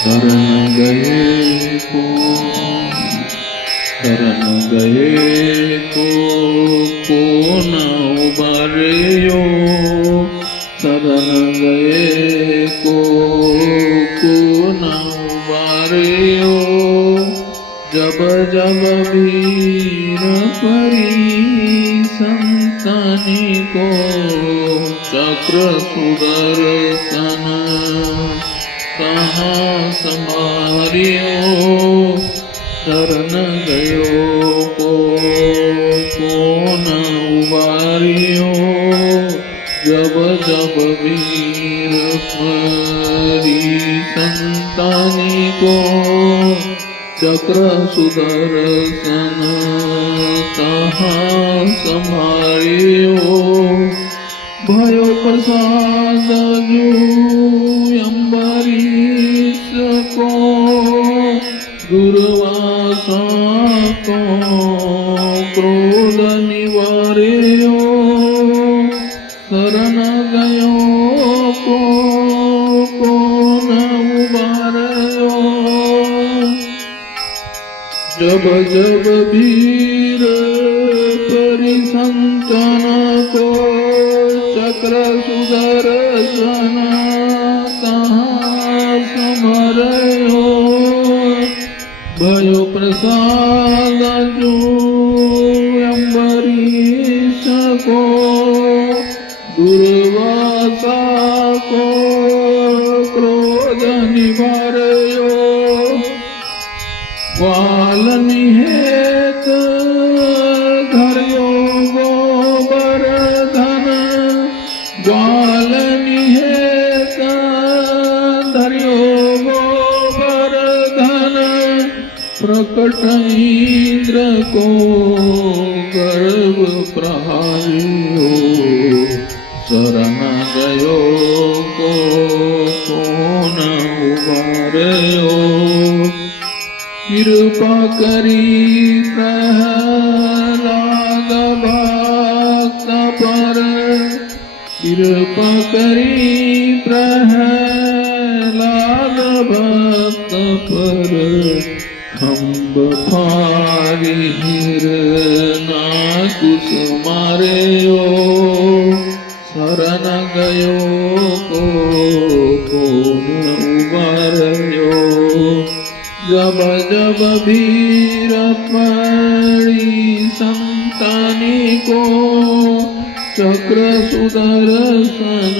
शरण गए को न उबार्यो, शरण गए को न उबार्यो। जब जब वीर परी संतानी को चक्र सुदर्शन कहाँ संभारियो, शरण गयो को न उबारियो। जब जब वीर परी संतानी को चक्र सुदर्शन कहाँ संभारियो। भयो प्रसाद जो अम्बरीश को दुर्वासा को क्रोध निवार्यो, शरण गयो को न उबार्यो। जब जब वीर परिसंतन को चक्र सुदर्शन कहाँ समर्यो। भयो प्रसाद जो अम्बरीश को दुर्वासा को क्रोध निवार्यो। ग्वाल निहेत धर्यो गोवर्धन, ग्वाल निहेत धर्यो गोवर्धन। प्रकट इंद्र को गर्भ प्रहारियो, शरण गयो को न उबार्यो। कृपा करी प्रहलाद भक्त पर, कृपा करी प्रहलाद भक्त पर। खम्ब फारी हिरनाकुश मार्यो, शरण गयो को न उबार्यो। जब जब वीर परी संतानी को चक्र सुदर्शन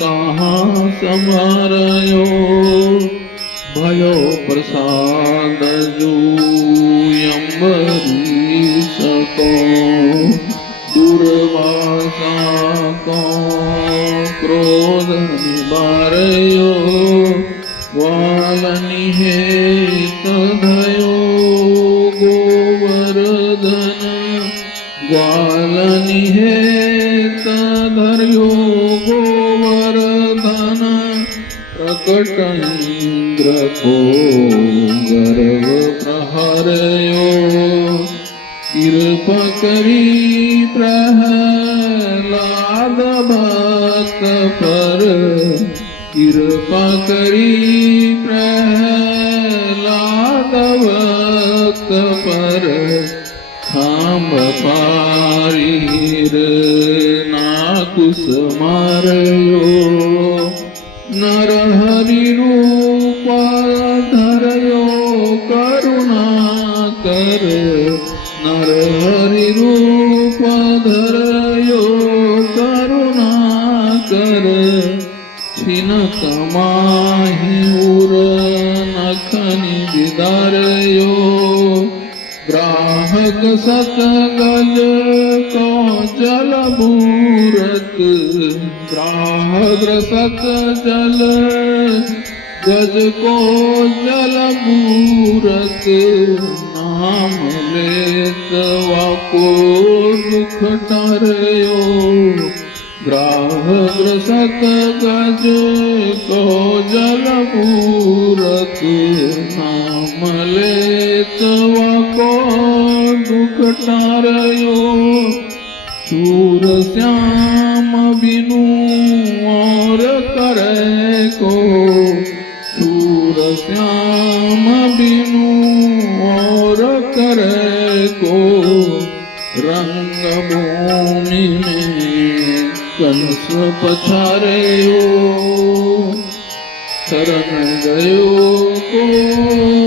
कहाँ संभार्यो। भयो प्रसाद जो अम्बरीश को दुर्वासा को क्रोध निवार्यो। ग्वाल निहेत धयो गोवर्धन, ग्वाल निहेत धर्यो गोवर्धन। प्रकट इंद्र को गर्भ प्रहार्यो, कृपा करी प्रहलाद भक्त पर। कृपा करी प्रहलाद भक्त पर। खांब पारी हिरनाकुश मार्यो, नर हरि रूप धर्यो करुणा कर। नर हरि रूप धर्यो करुणा कर। छिनक माहि उर नखनि विदार्यो, ग्राहक सत गज को जल बूरत। ग्राहक सत जल गज को जल बूरत। नाम लेत वाको दुख टार्यो, ग्राहक सत गज को जल बूरत। नाम लेत वाको दुख टार्यो। सूर श्याम बिनु और करे को, सूर श्याम बिनु और करे को रंग भूमि में कंस पछारे शरण गयो को